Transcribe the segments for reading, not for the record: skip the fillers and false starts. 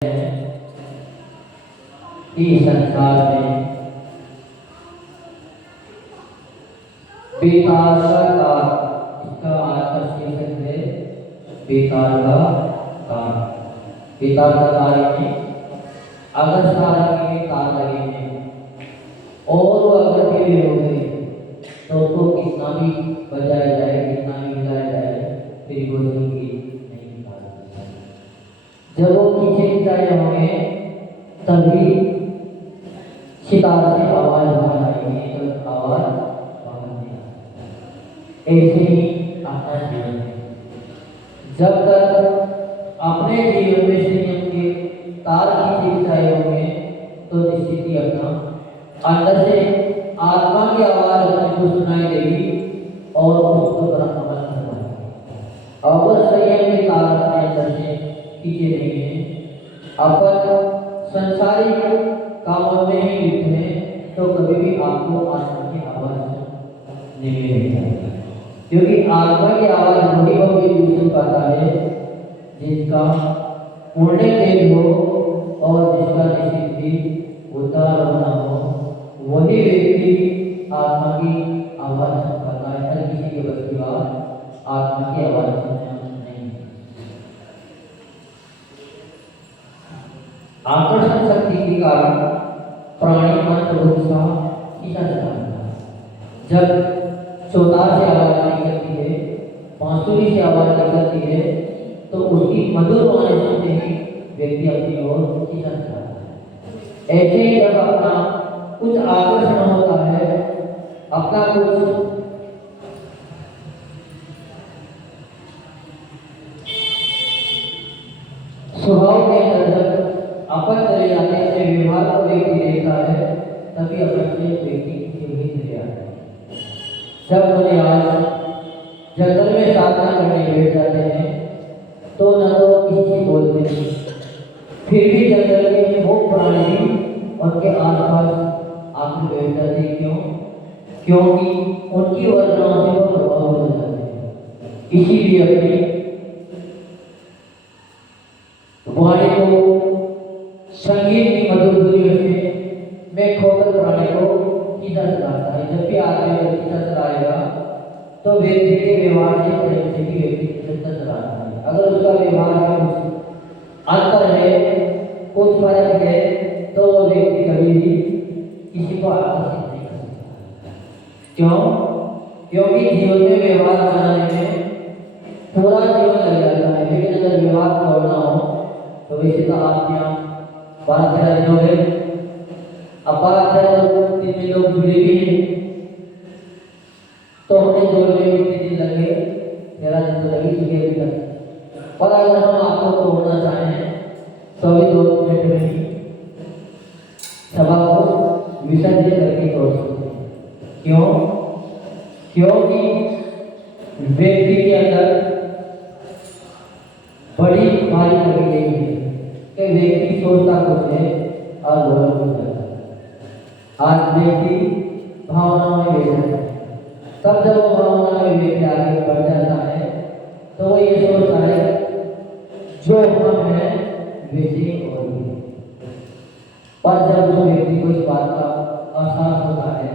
इस संसार में बेकार का काल, इसका आज का शीर्षक है बेकार का काल। बेकार का काल में अगर सारा के काल लगेंगे और वो अगर ढीले हो गए तो उसको कितना भी बजाया जाए, कितना भी मिलाया जाए, फिर वो संगीत नहीं निकाल। जब वो खींचे होंगे तभी सितार से आवाज बाहर आएगी, तो आवाज बाहर नहीं आएगी। ऐसे ही अपना जीवन है। जब तक अपने जीवन में संयम के तार खींचे जाए होंगे तो निश्चित ही अपना अंदर से आत्मा की आवाज अपने को सुनाई देगी और उसको पर अमल करना। अगर संयम के तार अपने अंदर से खींचे नहीं है, अपन संसारिक कामों में ही लिप्त हैं, तो कभी भी आपको आत्मा की आवाज नहीं मिलेगी। क्योंकि आत्मा की आवाज वही व्यक्ति सुन पाता है जिसका पुण्य तेज हो और जिसका निश्चित उद्धार होना हो, वही व्यक्ति आत्मा की आवाज सुन पाता है। हर किसी के बस की बात आत्मा की आवाज सुनना नहीं। आकर्षण शक्ति के कारण प्राणी मंत्र रूप सा खींचा जाता है। जब चौतार से आवाज निकलती है, बांसुरी से आवाज निकलती है, तो उसकी मधुर वाणी सुनते ही व्यक्ति अपनी ओर खींचा जाता है। ऐसे ही जब अपना कुछ आकर्षण होता है, अपना कुछ स्वभाव के अंदर अपन चले जाते हैं, व्यवहार को व्यक्ति देखता है, तभी अपन से व्यक्ति चले जाते हैं। जब मुझे आज जंगल में साधना करने बैठ जाते हैं तो न तो किसी से बोलते हैं, फिर भी जंगल के वो प्राणी उनके आसपास आकर बैठ जाते हैं। क्यों? क्योंकि उनकी वर्णों से वो प्रभाव हो जाते हैं। इसीलिए अपनी वाणी को संगीत की मधुर धुनी में खोकर प्राणी को खींचा चलाता है। जब भी आदमी को खींचा चलाएगा तो व्यक्ति के व्यवहार से प्रेम से भी व्यक्ति खींचा चलाता है। अगर उसका व्यवहार में कुछ अंतर है, कुछ फर्क है, तो वो व्यक्ति कभी भी किसी को आकर्षित नहीं कर सकता। क्यों? क्योंकि जीवन में व्यवहार बनाने में पूरा जीवन लग जाता है, लेकिन अगर व्यवहार तोड़ना हो तो वैसे तो आप यहाँ 12-13 दिन हो गए, अब 12-13 दिन में लोग जुड़े भी हैं, तो हमने जोड़ने में कितने दिन लगे? 13 दिन तो लगी चुके अभी तक। और अगर हम आपको तोड़ना चाहें तो भी 2 मिनट में ही सभा को विसर्जन करके तोड़ सकते हैं। क्यों? क्योंकि व्यक्ति के अंदर बड़ी बीमारी लगी गई है कि व्यक्ति सोचता कुछ है और बोल कुछ जाता है। आज व्यक्ति भावनाओं में बैठा है, तब जब वो भावना में व्यक्ति आगे बढ़ जाता है तो वो ये सोचता है जो हम है वैसे और भी। पर जब उस व्यक्ति को इस बात का एहसास होता है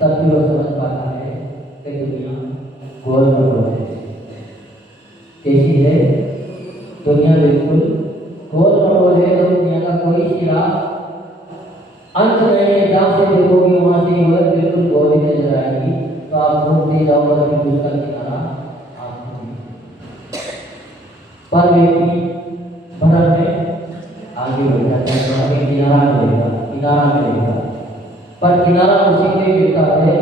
तब भी वो समझ पाता है कि दुनिया गोल मटोल है। कैसी है दुनिया? बिल्कुल गोल मटोल है। तो दुनिया का कोई सिरा अंत नहीं है। जहाँ से देखोगे वहाँ से वह बिल्कुल गोल ही नजर आएगी। तो आप घूमते जाओगे फिर उसका किनारा आपको पर व्यक्ति भ्रम में आगे बढ़ जाता है। आगे किनारा मिलेगा, किनारा मिलेगा, पर किनारा उसी को ही मिलता है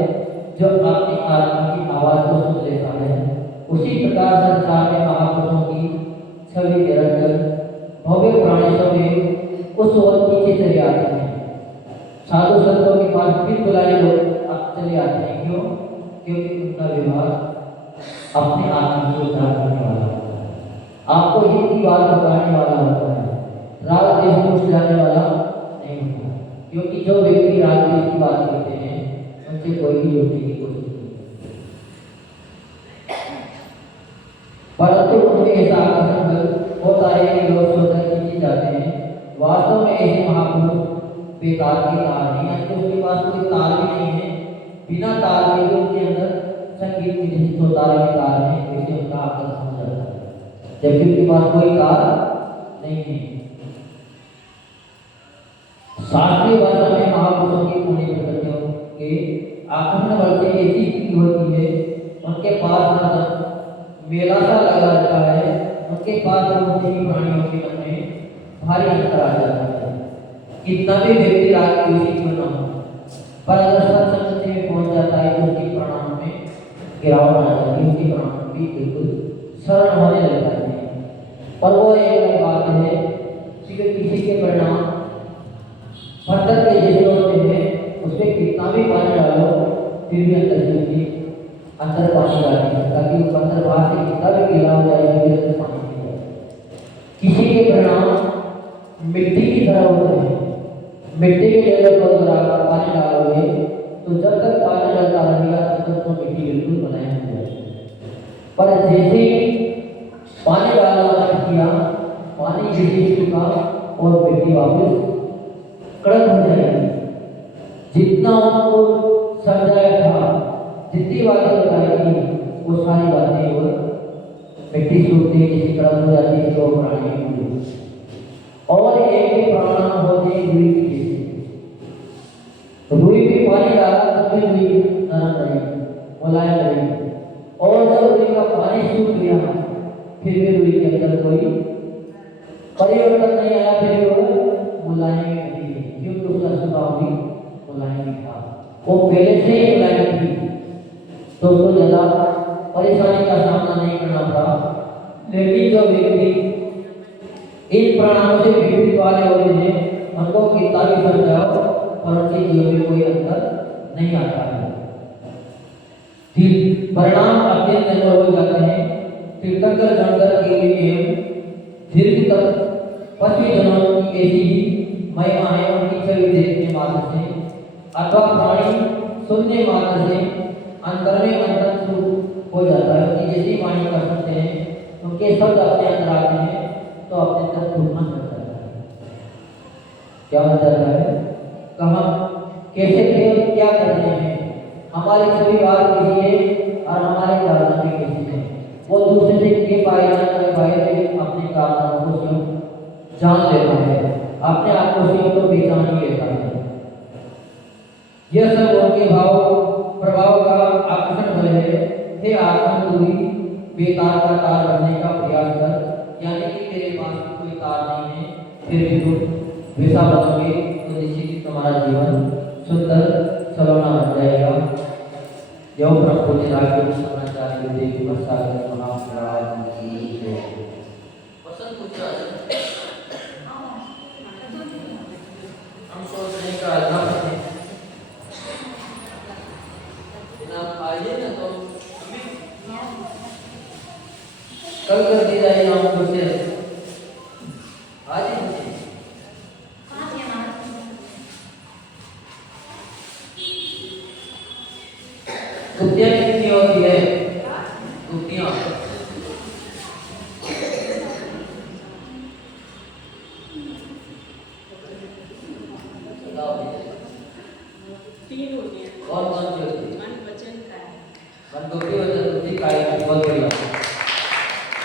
जो अपनी आत्मा की आवाज को सुन लेता है। उसी प्रकार संसार में महापुरुषों की छवि के रंग भव्य प्राणियों में उस ओर पीछे चले आते हैं। साधु संतों के पास फिर बुलाए लोग चले आते हैं। क्यों? क्योंकि उनका व्यवहार अपने आत्मा को उद्धार करने वाला होता है, आपको हित की बात बताने वाला होता है, राग देश को उठाने वाला नहीं होता। क्योंकि जो व्यक्ति राग देश की बात करते हैं उनसे कोई भी जुड़ने की कोशिश नहीं, परंतु उनके ऐसा आकर्षण होता है कि लोग सोचकर खींचे जाते हैं वास्तव में ऐसे महापुरुष बेकार के तार नहीं है, तो उसके पास कोई तार भी नहीं है, बिना तार के भी उनके अंदर संगीत के जैसे जो तार के तार है वैसे उनका आकर्षण हो जाता है, जबकि उनके पास कोई तार नहीं है। शास्त्रीय भाषा में महापुरुषों की पुण्य प्रकृतियों के आकर्षण बल से ऐसी स्थिति होती है, उनके पास न मेला सा लगा रहता है, उनके पास उनके प्राणियों के मन में भारी अंतर आ जाता है। कितना भी व्यक्ति राग की क्यों न हो, पर अगर सत्संग में पहुंच जाता है तो उसकी प्रणाम में गिरावट आ जाती है, उसकी प्रणाम भी बिल्कुल सरल होने लग जाते हैं। और वो एक बात है कि किसी के परिणाम पत्थर के जैसे होते हैं, उसमें कितना भी पानी डालो फिर भी अंदर से उसकी अंदर पानी डाल नहीं सकता, कि वो पत्थर बाहर से कितना भी गीला हो जाए फिर अंदर पानी नहीं जाए। किसी के परिणाम मिट्टी की तरह होते हैं, मिट्टी के लेवल पर अगर पानी डालोगे तो जब तक पानी डालता रहेगा तब तक तो मिट्टी बिल्कुल बनाए हो जाएगी, पर जैसे ही पानी डालना बंद किया, पानी गिर चुका और मिट्टी वापस कड़क हो जाएगी। जितना उनको समझाया था, जितनी बातें बताई थी, वो सारी बातें और मिट्टी सूखती जैसी कड़क हो जाती है, तो प्राणी और एक प्राण होते रुई की जैसे। रुई भी पानी डाला तब भी रुई नरम रहेगी, मुलायम रहेगी, और जब रुई का पानी सूख गया फिर भी रुई के अंदर कोई परिवर्तन नहीं आया, फिर वो मुलायम नहीं है, क्योंकि उसका स्वभाव भी मुलायम था, वो पहले से ही मुलायम थी, तो उसको ज्यादा परेशानी का सामना नहीं करना पड़ा। लेकिन जो व्यक्ति इन प्राणों से विपरीत वाले होते हैं, उनको कितना भी समझाओ पर उनके जीवन में कोई अंतर नहीं आता है। फिर परिणाम अत्यंत निर्भर हो जाते हैं। तीर्थंकर जनकर के लिए दीर्घ तक पश्चिमी जनों की ऐसी ही महिमा है, उनकी छवि देखने मात्र से अथवा प्राणी सुनने मात्र से अंतर में मंथन शुरू हो जाता है। उनकी जैसी वाणी कर सकते हैं, उनके शब्द अपने अंदर आते हैं तो अपने तक घूमना चल जाता है। क्या हो जाता है, कहाँ कैसे थे और क्या कर रहे हैं, हमारी सभी बात कैसी है और हमारे कारनामे कैसे हैं, वो दूसरे से के पाए ना कर पाए, लेकिन अपने कारनामों को स्वयं जान लेता है, अपने आप को स्वयं तो पहचान ही लेता है। यह सब उनके भाव प्रभाव का आकर्षण बल है। हे आत्मा दूरी बेकार का तार बनने का प्रयास कर, यानी कि तेरे पास कोई तार नहीं है, फिर भी तुम वैसा बनोगे तो निश्चित तुम्हारा जीवन सुंदर सलोना बन जाएगा। जो प्रभु ने राष्ट्र समाचार देवी प्रसाद महाराज की जय। पसंद पूछा हम सोचने का अध्यक्ष है ना, आइए ना तो कल कर दी जाए हम से आज ही कुतिया कितनी होती है, कुतिया तीन होती हैं, और कौन सी होती है, मन वचन काया। मन गोपी हो जाती काया की बहुत बढ़िया,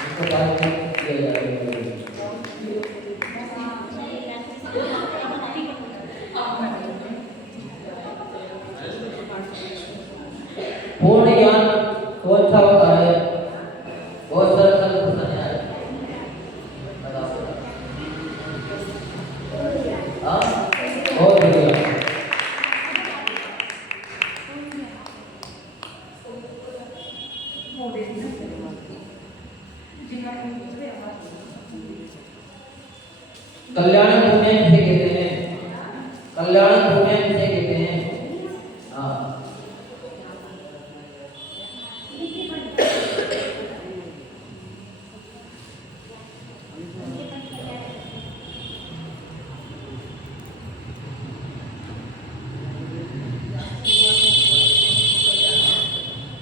इसको बात किया जाएगा। पूर्ण ज्ञान तो अच्छा होता है, बहुत सरल सरल प्रश्न है, हाँ बहुत बढ़िया। कल्याण पुण्य किसे कहते हैं, कल्याण पुण्य किसे कहते हैं, हाँ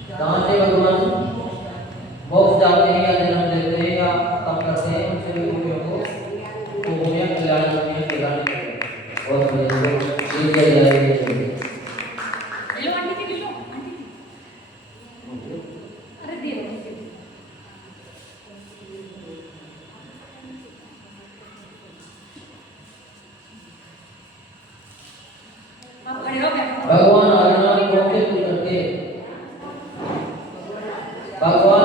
जहाँ से भगवान मोक्ष जाते हैं या जन्म देते हैं या तप करते हैं, उनसे भी भूमियों को भूमिया कल्याण बहुत बढ़िया। तो ये किया जाएगा। ले लो आंटी जी, ले लो आंटी जी। अरे दे दो दे दो। आप खड़े हो बैठो। भगवान आदिनाथ कौन से पुत्र थे? भगवान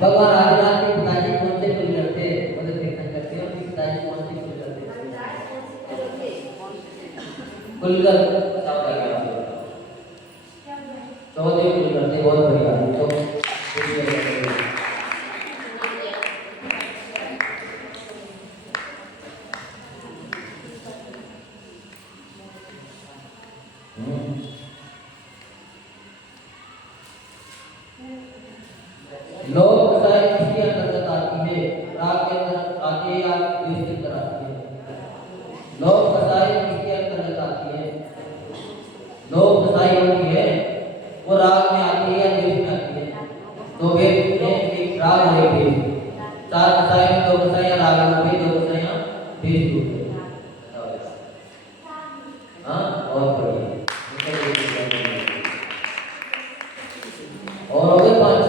भगवान आदिनाथ के पिताजी कौन से पुत्र थे? मतलब कीर्तन करते हैं, उनके पिताजी कौन से पुत्र थे? कुलकर साहब का क्या हुआ? चौदह पुत्र थे। बहुत बढ़िया। लोक कथाएं किसके अंतर्गत आती है? राग के अंतर्गत आती है या द्वेष के अंतर्गत आती है? लोक कथाएं किसके अंतर्गत आती है? लोक कथाएं होती है वो राग में आती है या द्वेष में आती है? दो भेद हैं, एक राग और एक द्वेष। चार कथाएं में दो कथाएं राग रूप है, दो कथाएं द्वेष रूप है। हाँ, बहुत बढ़िया। और हो गए पांच।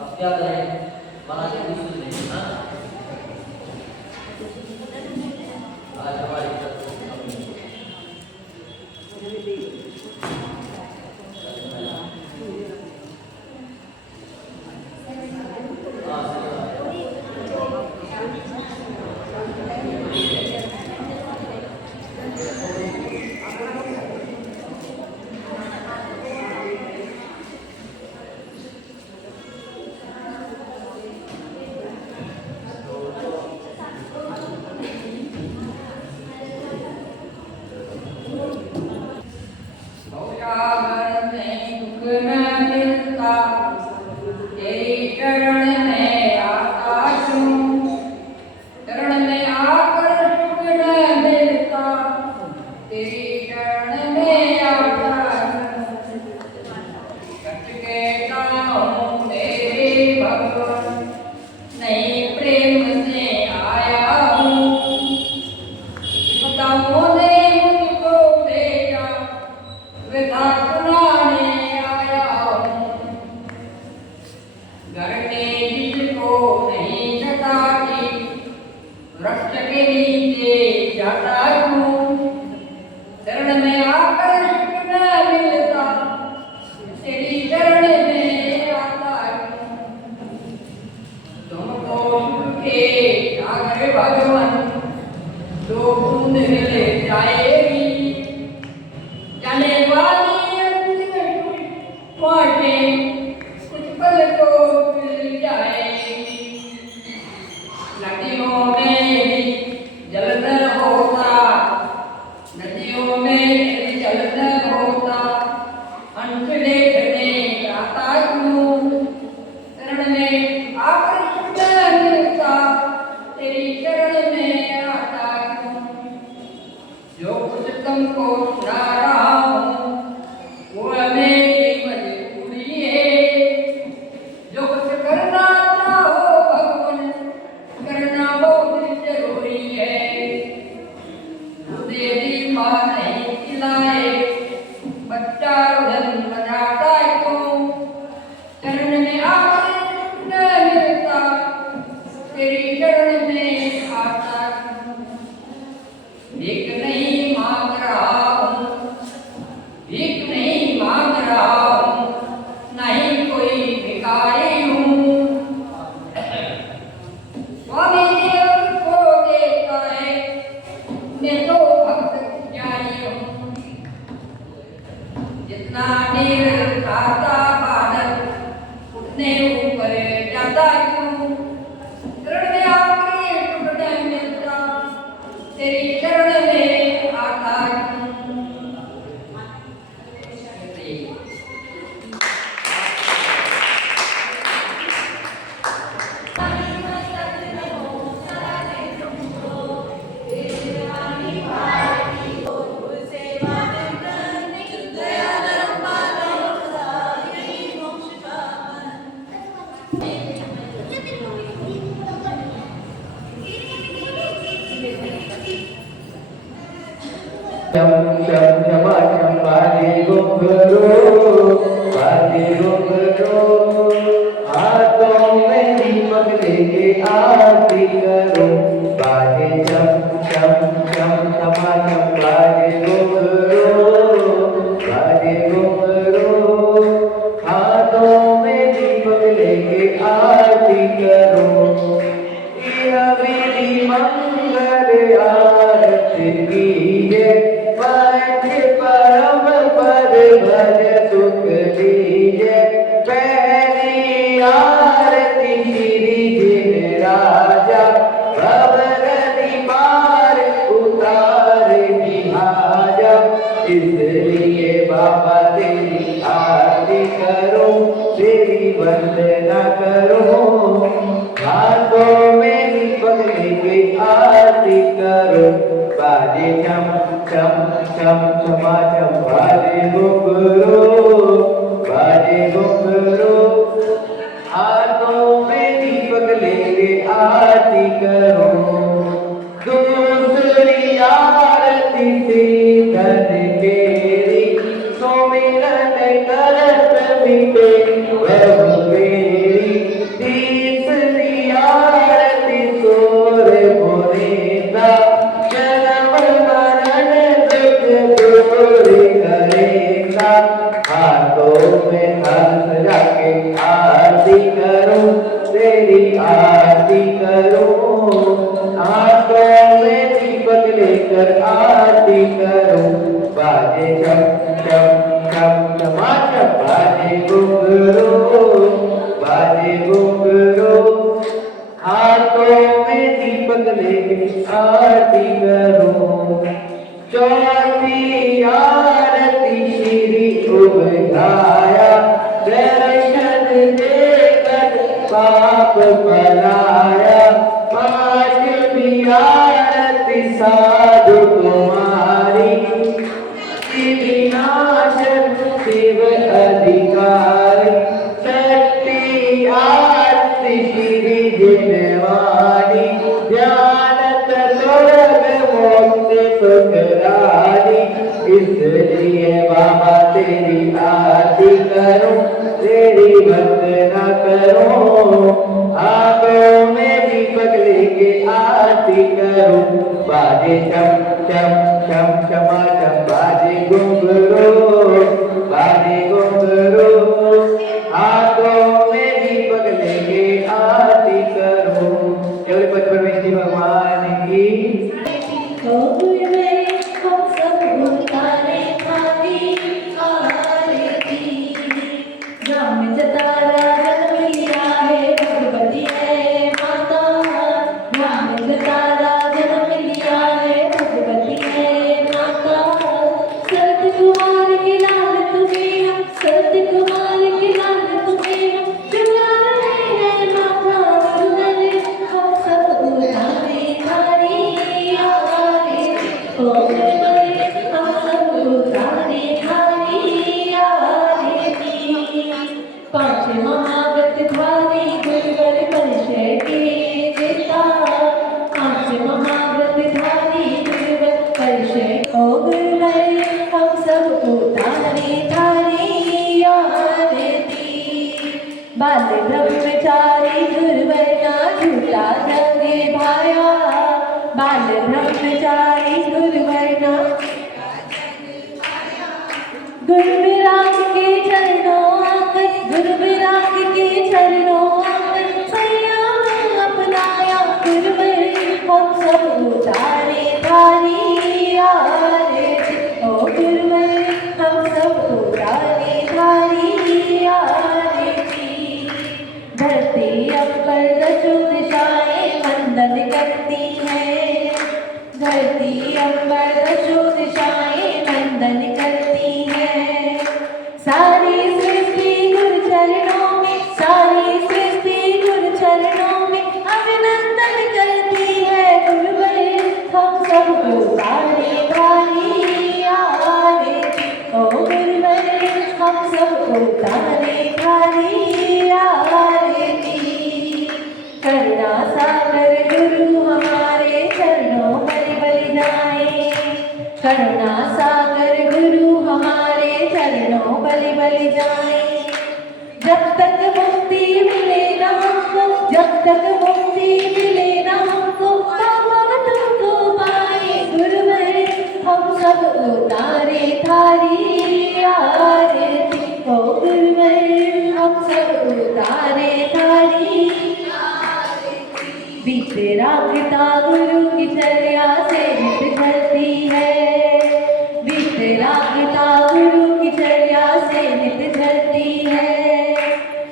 अब क्या करें? महाराज जी कुछ नहीं। हाँ, आज हमारी चम चम चमा चम बाजे घुंघरू बाजे घुंघरू हाथों में दीपक लेके आरती करो बाजे चम चम चम चमा चम बाजे घुंघरू बाजे घुंघरू हाथों में दीपक लेके आरती करो यह मेरी मंगल आरती कीजिए पंच परम पद भज सुख दीजिए पहली आरती श्री जिन राजा भवरति पार उतार निभाजा इसलिए बाबा तेरी आरती करो तेरी वंदना करो हाथों में दीपक लेके आरती करो बाजे चम चम चम चमा चम बाजे घुंघरू बाजे घुंघरू हाथों में दीपक लेके आरती करो दूसरी आरती से धन केरी सुमिरन करत मिटे वह मेरी तीसरी आरती सोर मुनीता जन्म मरण दुख दूर करेगा हाथों में हाथ सजा के आरती करो तेरी आरती करो हाथों में दीपक लेकर आरती करो बाजे चम चम चम चमा चम बाजे घुंघरू बाजे घुंघरू हाथों में दीपक लेके आरती करो चौथी आरती श्री उबधाया दर्शन देकर पाप बनाया पांचवी आरती साधु तुम्हारी विनाशन शिव अधिकारी छठी आरती श्री जिनवाणी ध्यानत स्वर्ग मोक्ष सुखरानी इसलिए बाबा तेरी आरती करो तेरी वंदना करो आंखों में दीपक लेके आरती करो बाजे चम चम चम चमा चम बाजे घुंघरू बाजे घुंघरू हाथों में दीपक लेके आरती करो केवल परमेश्वर भगवान की बाल ब्रह्मचारी दुर्वैना झूठा जगे भाया बाल ब्रह्मचारी दुर्वैना गुरु विराग के चरणों आकर गुरु विराग के चरणों आकर संयम अपनाया गुरुवर हम सब उतारे थारी आरती ओ गुरुवर हम सब उतारे थारी आरती धरती अंबर दसों दिशाएं वंदन करती हैं धरती अंबर दसों दिशाएं वंदन करती हैं सारी सृष्टि गुरु चरणों में सारी सृष्टि गुरु चरणों में अभिनंदन करती है गुरुवर हम सब उतारे थारी आरती ओ गुरुवर हम सब उतारे थारी आरती करना जाए। जब तक मुक्ति मिले ना हमको, जब तक मुक्ति मिले ना हमको, तब हम तुमको पाए गुरुवर। हम सब उतारे थारी आरती ओ गुरुवर, हम सब उतारे थारी आरती। बीत राखता गुरु की चर्या से नित चलती है, बीत राखता गुरु की चर्या से नित चलती है।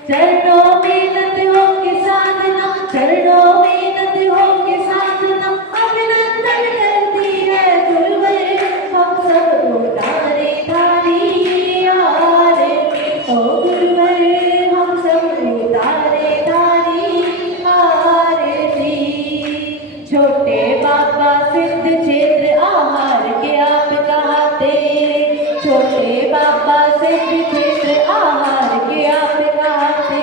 चरणों में नत हो के साधना, चरणों में नत हो के साधना, अभिनंदन करती है गुरुवर। हम सब उतारे थारी आरती ओ गुरुवर, हम सब उतारे थारी आरती। छोटे बाबा सिद्ध क्षेत्र आहार के आप कहाते, छोटे बाबा सिद्ध क्षेत्र आहार के आप कहाते।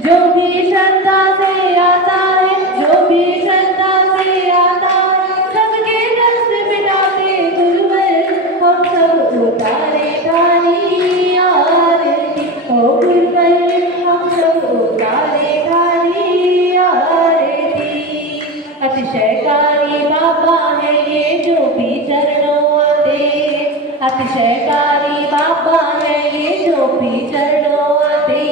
जो भी श्रद्धा से आता है, जो भी श्रद्धा से आता है, सबके कष्ट मिटाते गुरुवर। हम सब उतारे थारी आरती ओ गुरुवर, हम सब उतारे थारी आरती। अतिशयकारी बाबा है ये जो भी चरणों आते, अतिशयकारी बाबा है ये जो भी चरणों आते।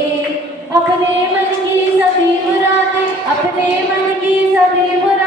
अपने मन की सभी मुरादें, अपने मन की सभी मुरादें